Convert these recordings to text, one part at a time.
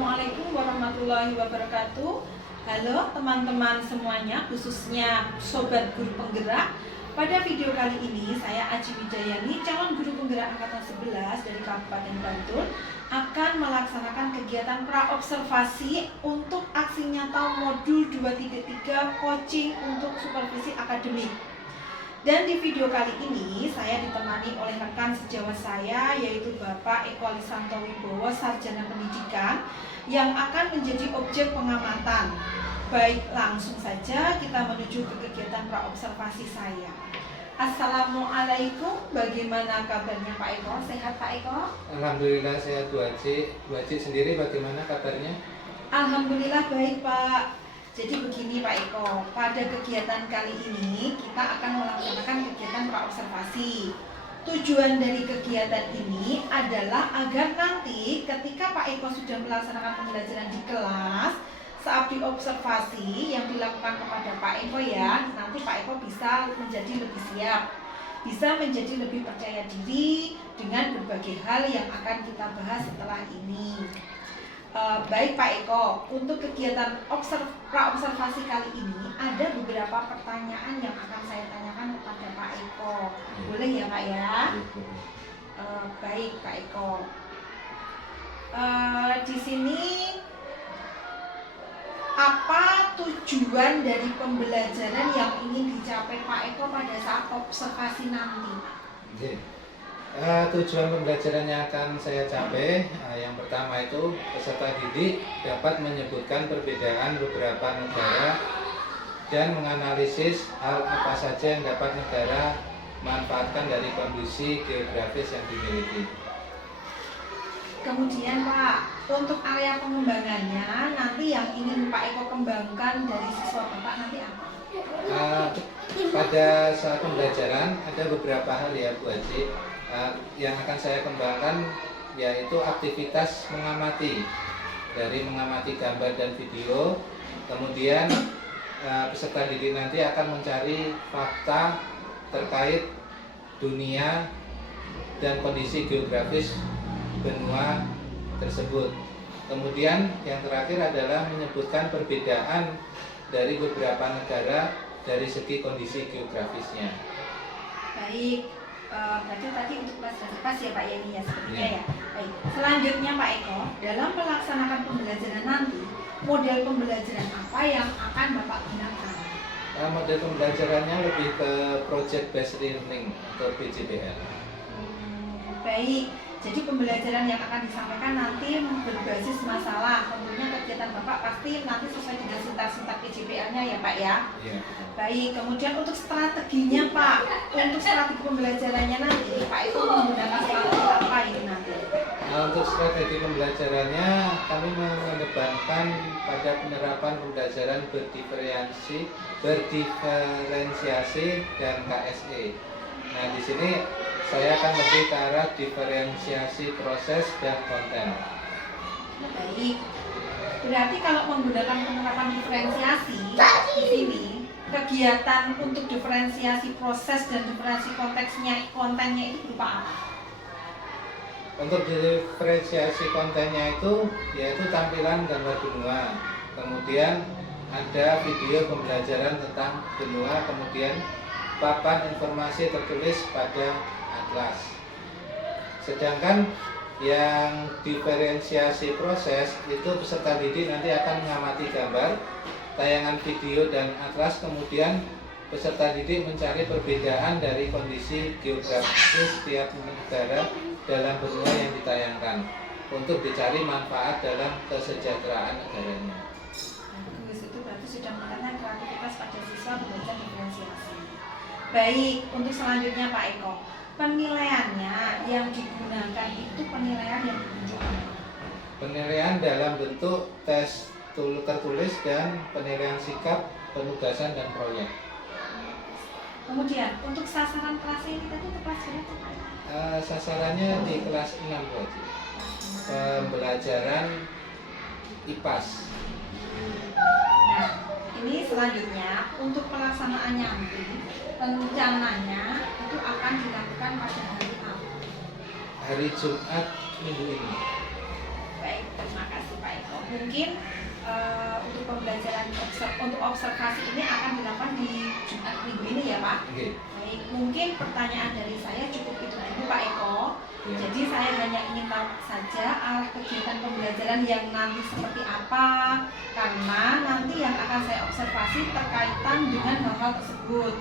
Assalamualaikum warahmatullahi wabarakatuh. Halo teman-teman semuanya, khususnya Sobat Guru Penggerak. Pada video kali ini saya Aji Widayani, calon guru penggerak angkatan 11 dari Kabupaten Bantul, akan melaksanakan kegiatan praobservasi untuk aksi nyata modul 2.3 coaching untuk supervisi akademik. Dan di video kali ini saya ditemani oleh rekan sejawat saya, yaitu Bapak Eko Lisanto Wibowo, Sarjana Pendidikan, yang akan menjadi objek pengamatan. Baik, langsung saja kita menuju ke kegiatan praobservasi saya. Assalamualaikum, bagaimana kabarnya Pak Eko? Sehat Pak Eko? Alhamdulillah sehat Bu Aji. Bu Aji sendiri bagaimana kabarnya? Alhamdulillah baik Pak. Jadi begini Pak Eko, pada kegiatan kali ini kita akan melaksanakan kegiatan praobservasi. Tujuan dari kegiatan ini adalah agar nanti ketika Pak Eko sudah melaksanakan pembelajaran di kelas, saat diobservasi yang dilakukan kepada Pak Eko ya, nanti Pak Eko bisa menjadi lebih siap, bisa menjadi lebih percaya diri dengan berbagai hal yang akan kita bahas setelah ini. Baik Pak Eko, untuk kegiatan praobservasi kali ini ada beberapa pertanyaan yang akan saya tanyakan kepada Pak Eko. Boleh ya Pak ya? Baik Pak Eko. Di sini apa tujuan dari pembelajaran yang ingin dicapai Pak Eko pada saat observasi nanti? Tujuan pembelajaran yang akan saya capai, yang pertama itu peserta didik dapat menyebutkan perbedaan beberapa negara dan menganalisis hal apa saja yang dapat negara manfaatkan dari kondisi geografis yang dimiliki. Kemudian Pak, untuk area pengembangannya nanti yang ingin Pak Eko kembangkan dari siswa Bapak nanti apa? Pada saat pembelajaran ada beberapa hal ya Bu Haji, yang akan saya kembangkan yaitu aktivitas mengamati, dari mengamati gambar dan video. Kemudian peserta didik nanti akan mencari fakta terkait dunia dan kondisi geografis benua tersebut. Kemudian yang terakhir adalah menyebutkan perbedaan dari beberapa negara dari segi kondisi geografisnya. Baik, berarti tadi untuk pelajaran pas ya Pak Yani ya sepertinya ya. Baik, selanjutnya Pak Eko, dalam melaksanakan pembelajaran nanti, model pembelajaran apa yang akan Bapak gunakan? Model pembelajarannya lebih ke project based learning atau PJBL. Baik, jadi pembelajaran yang akan disampaikan nanti berbasis masalah. Tentunya kegiatan Bapak pasti nanti sesuai dengan sintak-sintak PJBL-nya ya Pak ya. Iya. Baik, kemudian untuk strateginya Pak, untuk strategi pembelajarannya nanti Pak itu menggunakan strategi apa ini nanti? Untuk strategi pembelajarannya kami mengedepankan pada penerapan pembelajaran berdiferensiasi dan KSE. Nah di sini saya akan lebih ke arah diferensiasi proses dan konten. Baik, berarti kalau menggunakan penerapan diferensiasi di sini kegiatan untuk diferensiasi proses dan diferensiasi kontennya itu berupa apa? Untuk diferensiasi kontennya itu yaitu tampilan gambar benua, kemudian ada video pembelajaran tentang benua, kemudian papan informasi tertulis pada atlas. Sedangkan yang diferensiasi proses itu peserta didik nanti akan mengamati gambar, tayangan video dan atlas, kemudian peserta didik mencari perbedaan dari kondisi geografis setiap negara dalam benua yang ditayangkan untuk dicari manfaat dalam kesejahteraan negaranya. Bagus, itu berarti sudah mengenai kreativitas pada siswa belajar diferensiasi. Baik, untuk selanjutnya Pak Eko, penilaiannya yang digunakan itu penilaian yang menunjukkan penilaian dalam bentuk tes tertulis dan penilaian sikap, penugasan dan proyek. Kemudian untuk sasaran kelasnya ini tadi ke kelas berapa? Sasarannya di kelas 6 wajib. Pembelajaran IPAS. Nah, ini selanjutnya untuk pelaksanaannya nanti rencananya itu akan dilakukan pada hari apa? Hari Jumat minggu ini. Baik, terima kasih Pak Pak Eko. Mungkin untuk pembelajaran untuk observasi ini akan dilakukan di Jumat minggu ini ya Pak. Oke. Baik, mungkin pertanyaan dari saya cukup itu dulu Pak Eko. Ya. Jadi saya hanya ingin tahu saja arah kegiatan pembelajaran yang nanti seperti apa, karena nanti yang akan saya observasi terkaitan dengan hal-hal tersebut.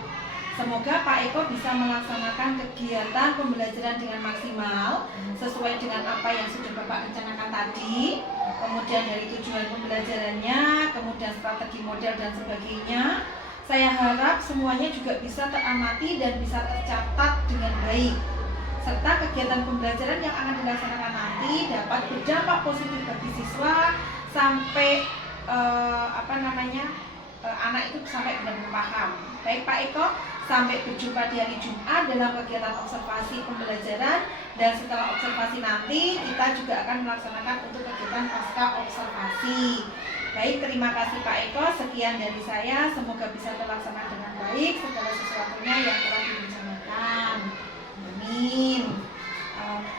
Semoga Pak Eko bisa melaksanakan kegiatan pembelajaran dengan maksimal sesuai dengan apa yang sudah Bapak rencanakan tadi. Kemudian dari tujuan pembelajarannya, kemudian strategi model dan sebagainya. Saya harap semuanya juga bisa teramati dan bisa tercatat dengan baik. Serta kegiatan pembelajaran yang akan dilaksanakan nanti dapat berdampak positif bagi siswa sampai anak itu sampai benar-benar paham. Baik Pak Eko, sampai berjumpa di hari Jumat dalam kegiatan observasi pembelajaran, dan setelah observasi nanti kita juga akan melaksanakan untuk kegiatan pasca observasi. Baik, terima kasih Pak Eko. Sekian dari saya, semoga bisa terlaksana dengan baik segala sesuatunya yang telah direncanakan. Amin.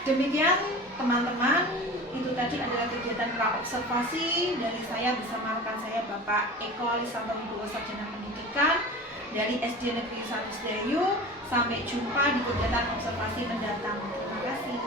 Demikian teman-teman, itu tadi adalah kegiatan pra-observasi dari saya bersama rekan saya Bapak Eko Lisanto Wibowo, Sarjana Pendidikan dari SD Negeri 1 Sedayu. Sampai jumpa di kegiatan observasi mendatang. Terima kasih.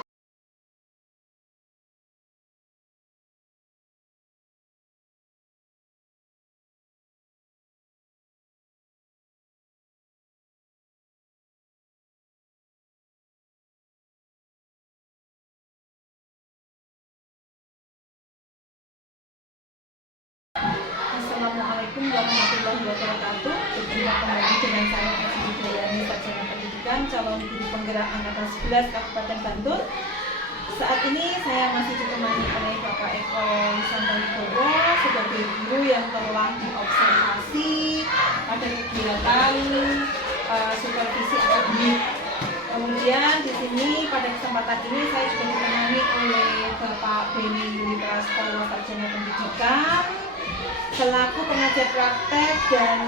Assalamualaikum warahmatullahi wabarakatuh. Berjumpa kembali dengan saya Eci Widiayani, Sarjana Pendidikan, calon guru penggerak angkatan 11 Kabupaten Bantul. Saat ini saya masih ditemani oleh Bapak Eko Lisanto Wibowo sebagai guru yang telah diobservasi pada kegiatan supervisi akademik. Kemudian di sini pada kesempatan ini saya juga ditemani oleh Bapak Beni Yuli Prastowo, Sarjana Pendidikan, selaku pengajar praktek dan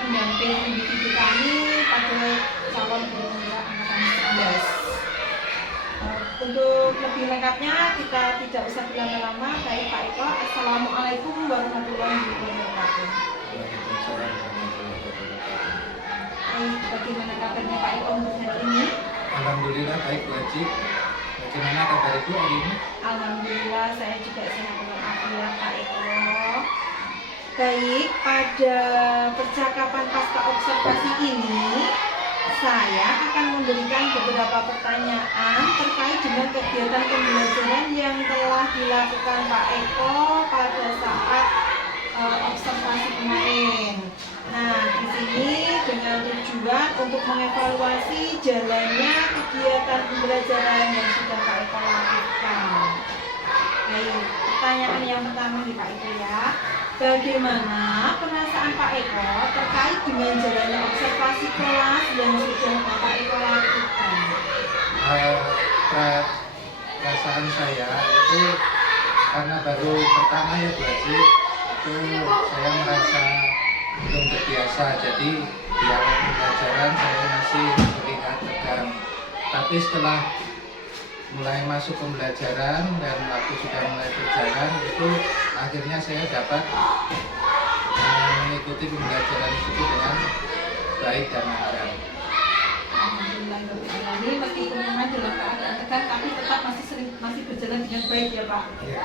pendamping individu kami pada calon guru penggerak angkatan 11. Untuk lebih lengkapnya kita tidak usah berlama-lama. Baik Pak Eko, Assalamualaikum warahmatullahi wabarakatuh. Waalaikumsalam warahmatullahi wabarakatuh. Baik, bagaimana kabarnya Pak Eko untuk hari ini? Alhamdulillah baik Bu Haji. Bagaimana kabar Ibu hari ini? Alhamdulillah saya juga sehat walafiat Pak Eko. Baik, pada percakapan pasca observasi ini saya akan memberikan beberapa pertanyaan terkait dengan kegiatan pembelajaran yang telah dilakukan Pak Eko pada saat observasi kemarin. Nah, di sini dengan tujuan untuk mengevaluasi jalannya kegiatan pembelajaran yang sudah Pak Eko lakukan. Baik, pertanyaan yang pertama nih Pak Eko ya. Bagaimana perasaan Pak Eko terkait dengan jalannya observasi kelas yang sudah Bapak Eko lakukan? Perasaan saya itu karena baru pertama ya Bu Haji, itu saya merasa belum terbiasa, jadi di awal pembelajaran saya masih terlihat tegang, tapi setelah mulai masuk pembelajaran dan waktu sudah mulai berjalan, itu akhirnya saya dapat mengikuti pembelajaran itu dengan baik dan lancar. Alhamdulillah, meskipun memang dalam keadaan tegang, tapi tetap masih berjalan dengan baik ya Pak. Ya.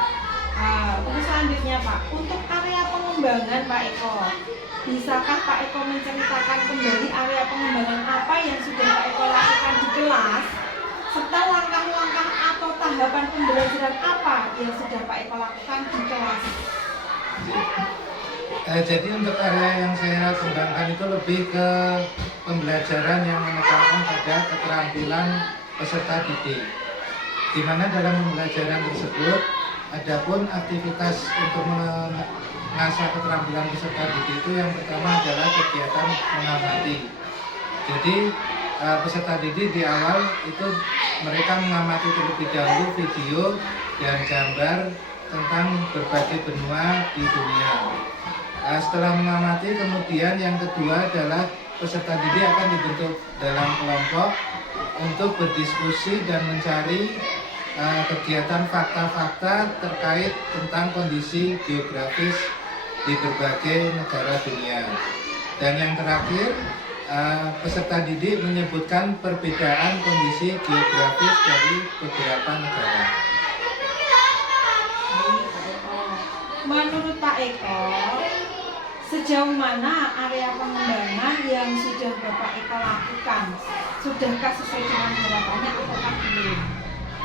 Untuk selanjutnya Pak, untuk area pengembangan Pak Eko, bisakah Pak Eko menceritakan kembali area pengembangan apa yang sudah Pak Eko lakukan di kelas, serta langkah-langkah atau tahapan pembelajaran apa yang sudah Pak Eko lakukan di kelas? Jadi untuk area yang saya kembangkan itu lebih ke pembelajaran yang menekankan pada keterampilan peserta didik, di mana dalam pembelajaran tersebut adapun aktivitas untuk mengasah keterampilan peserta didik itu yang pertama adalah kegiatan mengamati. Jadi peserta didik di awal itu mereka mengamati terlebih dahulu video dan gambar tentang berbagai benua di dunia. Setelah mengamati, kemudian yang kedua adalah peserta didik akan dibentuk dalam kelompok untuk berdiskusi dan mencari kegiatan fakta-fakta terkait tentang kondisi geografis di berbagai negara dunia. Dan yang terakhir, peserta didik menyebutkan perbedaan kondisi geografis dari beberapa negara. Menurut Pak Eko, sejauh mana area pengembangan yang sudah Bapak Eko lakukan? Sudahkah sesuai dengan harapannya atau belum?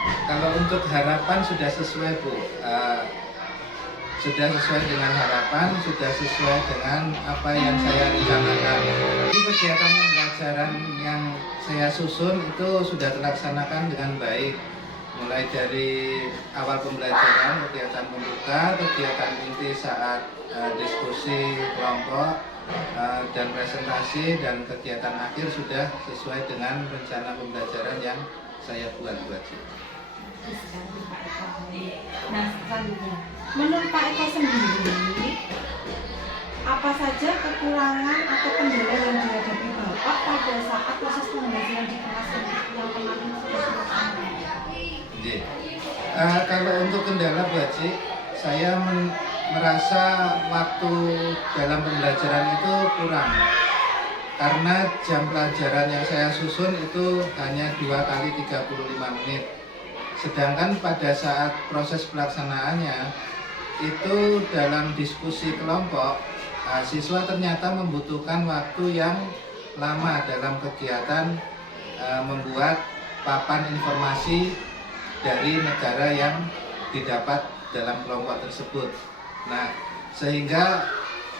Kalau untuk harapan sudah sesuai, Bu. Sudah sesuai dengan harapan, sudah sesuai dengan apa yang saya rencanakan. Jadi kegiatan pembelajaran yang saya susun itu sudah terlaksanakan dengan baik. Mulai dari awal pembelajaran, kegiatan pembuka, kegiatan inti saat diskusi kelompok, dan presentasi, dan kegiatan akhir sudah sesuai dengan rencana pembelajaran yang saya buat. Nah, selanjutnya, menurut Pak Eko sendiri, apa saja kekurangan atau kendala yang dihadapi Bapak pada saat proses pembelajaran di kelas yang kemarin sudah dilaksanakan? Kalau untuk kendala, Bu Haji, saya merasa waktu dalam pembelajaran itu kurang. Karena jam pelajaran yang saya susun itu hanya 2 kali 35 menit. Sedangkan pada saat proses pelaksanaannya itu dalam diskusi kelompok, siswa ternyata membutuhkan waktu yang lama dalam kegiatan membuat papan informasi dari negara yang didapat dalam kelompok tersebut. Nah, sehingga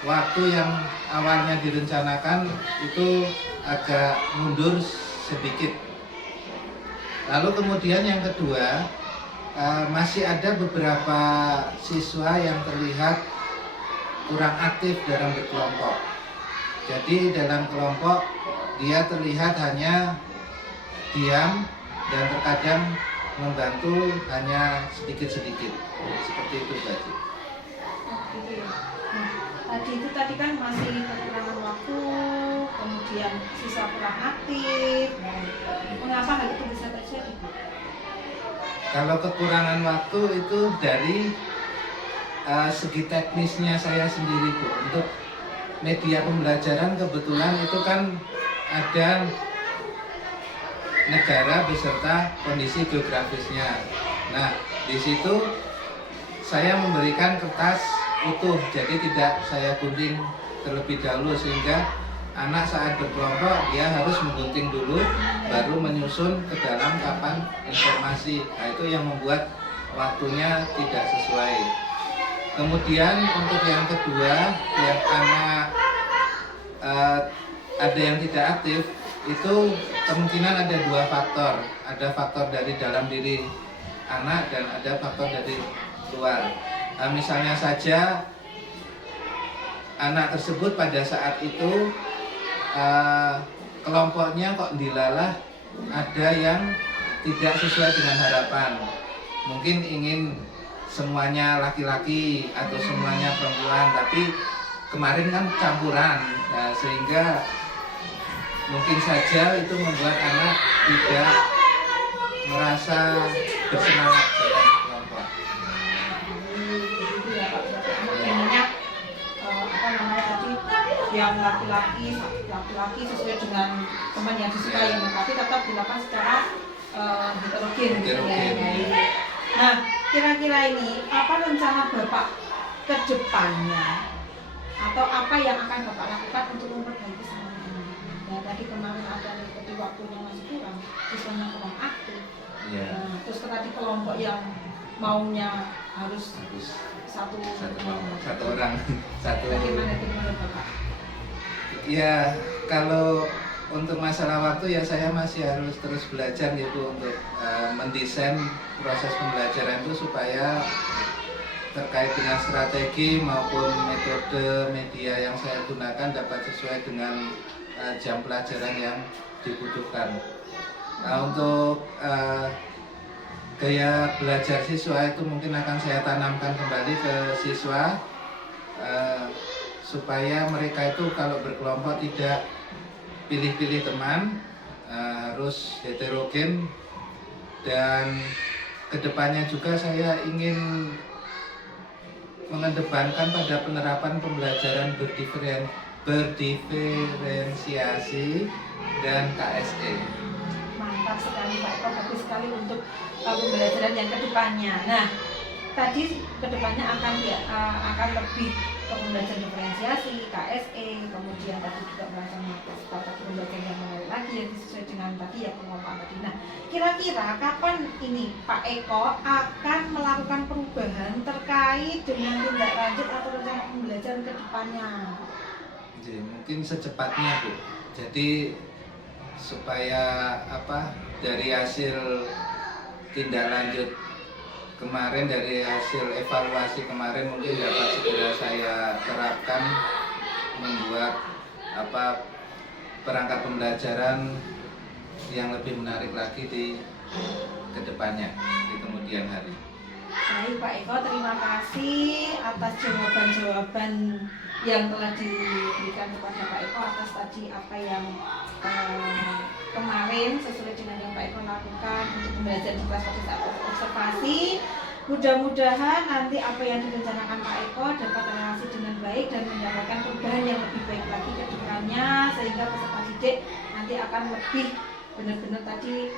waktu yang awalnya direncanakan itu agak mundur sedikit. Lalu kemudian yang kedua, masih ada beberapa siswa yang terlihat kurang aktif dalam berkelompok. Jadi dalam kelompok dia terlihat hanya diam dan terkadang membantu hanya sedikit-sedikit. Seperti itu, Mbak Ci. Gitu ya. Nah, tadi kan masih kekurangan waktu, kemudian siswa kurang aktif. Mengapa hal itu bisa terjadi? Kalau kekurangan waktu itu dari segi teknisnya saya sendiri, Bu. Untuk media pembelajaran kebetulan itu kan ada negara beserta kondisi geografisnya. Nah, di situ saya memberikan kertas utuh, jadi tidak saya gunting terlebih dahulu, sehingga anak saat berkelompok dia harus menggunting dulu baru menyusun ke dalam papan informasi. Nah, itu yang membuat waktunya tidak sesuai. Kemudian untuk yang kedua, yang anak ada yang tidak aktif, itu kemungkinan ada 2 faktor. Ada faktor dari dalam diri anak dan ada faktor dari luar. Misalnya saja anak tersebut pada saat itu kelompoknya kok dilalah ada yang tidak sesuai dengan harapan. Mungkin ingin semuanya laki-laki atau semuanya perempuan, tapi kemarin kan campuran, nah, sehingga mungkin saja itu membuat anak tidak merasa bersemangat dalam kelompok. Begitu ya Pak. Intinya yang laki-laki sesuai dengan teman yang disukai, tapi tetap dilakukan secara heterogen gitu ya. Nah, kira-kira ini apa rencana Bapak ke depannya? Atau apa yang akan Bapak lakukan untuk memperbaiki semua ini? Ya, tadi kemarin ada seperti waktunya masih kurang, siswanya kurang aktif. Nah, terus tadi kelompok yang maunya harus satu orang. Bagaimana Bapak? Ya, kalau untuk masalah waktu ya saya masih harus terus belajar gitu untuk mendesain proses pembelajaran itu supaya terkait dengan strategi maupun metode media yang saya gunakan dapat sesuai dengan jam pelajaran yang dibutuhkan. Nah, untuk gaya belajar siswa itu mungkin akan saya tanamkan kembali ke siswa supaya mereka itu kalau berkelompok tidak pilih-pilih teman, harus heterogen dan kedepannya juga saya ingin mengedepankan pada penerapan pembelajaran berdiferensiasi dan KSE. Mantap sekali Pak Eko, bagus sekali untuk pembelajaran yang kedepannya. Nah, tadi kedepannya akan lebih ke pembelajaran diferensiasi, KSE, kemudian tadi juga merancang tadi pembelajaran yang menarik lagi yang sesuai dengan tadi ya pengelolaan tadi. Nah, kira-kira kapan ini Pak Eko akan melakukan perubahan terkait dengan tindak lanjut atau rencana pembelajaran kedepannya? Jadi, mungkin secepatnya Bu. Jadi supaya dari hasil tindak lanjut kemarin, dari hasil evaluasi kemarin mungkin dapat segera saya terapkan, membuat perangkat pembelajaran yang lebih menarik lagi di kedepannya, di kemudian hari. Baik Pak Eko, terima kasih atas jawaban-jawaban yang telah diberikan kepada Pak Eko atas tadi apa yang kemarin sesuai dengan yang Pak Eko lakukan untuk pembelajaran di kelas observasi. Mudah-mudahan nanti apa yang direncanakan Pak Eko dapat terrealisasi dengan baik dan mendapatkan perubahan yang lebih baik lagi ke depannya, sehingga peserta didik nanti akan lebih benar-benar tadi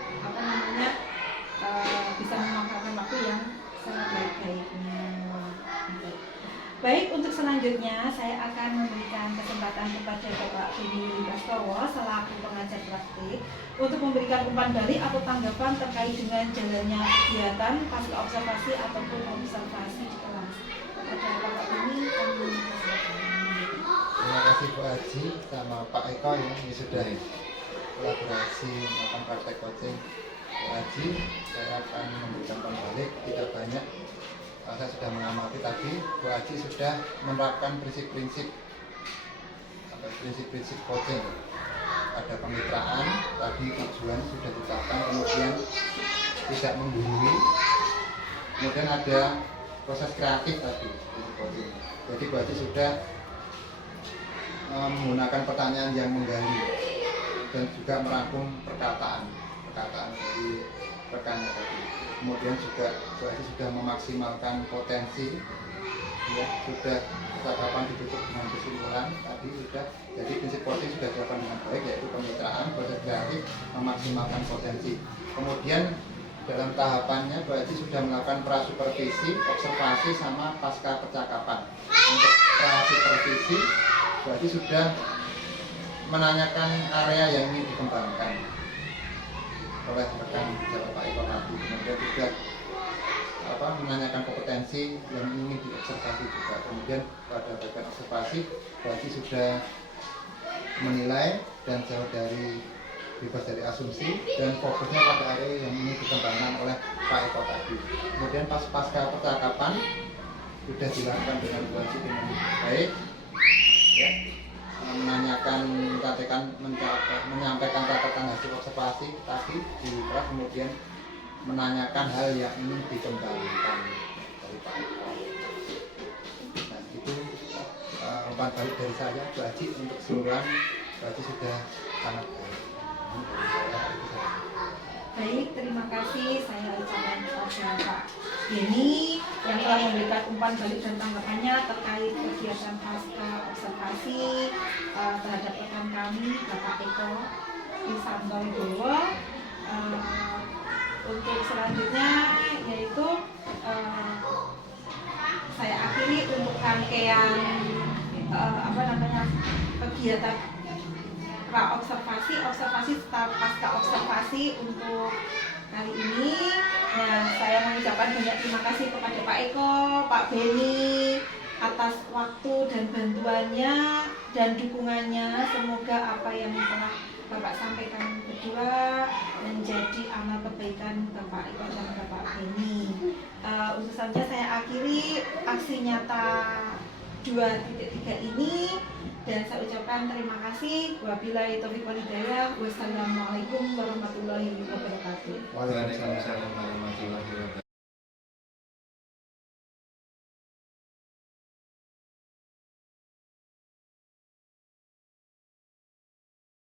bisa memanfaatkan waktu yang sangat baik-baiknya. Baik, untuk selanjutnya saya akan memberikan kesempatan kepada Bapak Beni Prastowo selaku pengajar praktik untuk memberikan umpan balik atau tanggapan terkait dengan jalannya kegiatan pasca observasi ataupun observasi di kelas. Kepada Bapak Beni, kami terima kasih Bu Haji sama Pak Eko ya, ini sudah kolaborasi melakukan praktek coaching. Bu Haji, saya akan memberikan umpan balik tidak banyak. Saya sudah mengamati tadi, Bu Haji sudah menerapkan prinsip-prinsip coaching. Ada kemitraan, tadi tujuan sudah ditetapkan, kemudian tidak menggurui, kemudian ada proses kreatif tadi, prinsip coaching. Jadi Bu Haji sudah menggunakan pertanyaan yang menggali dan juga merangkum perkataan dari rekannya tadi. Kemudian juga Bu Haji sudah memaksimalkan potensi, ya, sudah percakapan ditutup dengan kesimpulan tadi sudah. Jadi prinsip coaching sudah dilakukan dengan baik, yaitu kemitraan, proses kreatif, memaksimalkan potensi. Kemudian dalam tahapannya Bu Haji sudah melakukan prasupervisi, observasi sama pasca percakapan. Untuk prasupervisi Bu Haji sudah menanyakan area yang ingin dikembangkan oleh rekan Pak Eko tadi. Kemudian juga menanyakan kompetensi yang ingin diobservasi juga. Kemudian pada bagian observasi Bu Haji sudah menilai dan jauh dari bebas dari asumsi dan fokusnya pada area yang ingin dikembangkan oleh Pak Eko tadi. Kemudian pasca percakapan sudah dilakukan dengan Bu Haji dengan baik, ya, menyampaikan catatan hasil observasi tadi di kelas, kemudian menanyakan hal yang ingin dikembangkan dari Pak Eko. Nah, itu umpan balik dari saya, Bu Haji. Untuk keseluruhan Bu Haji sudah sangat baik. baik, terima kasih. Saya ucapkan kepada Pak Beni yang telah memberikan umpan balik dan tanggapannya terkait kegiatan pasca observasi terhadap rekan kami Bapak Eko Isanto Wibowo. Untuk selanjutnya yaitu saya akhiri untuk rangkaian kegiatan observasi pasca observasi untuk kali ini. Nah, saya mengucapkan banyak terima kasih kepada Pak Eko, Pak Beni atas waktu dan bantuannya dan dukungannya. Semoga apa yang telah Bapak sampaikan berdua menjadi amal kebaikan Bapak Eko dan Bapak Beni. Untuk selanjutnya saya akhiri aksi nyata 2.3 ini dan saya ucapkan terima kasih. Wabillahi taufiq wal hidayah. Wassalamualaikum warahmatullahi wabarakatuh. Waalaikumsalam warahmatullahi wabarakatuh.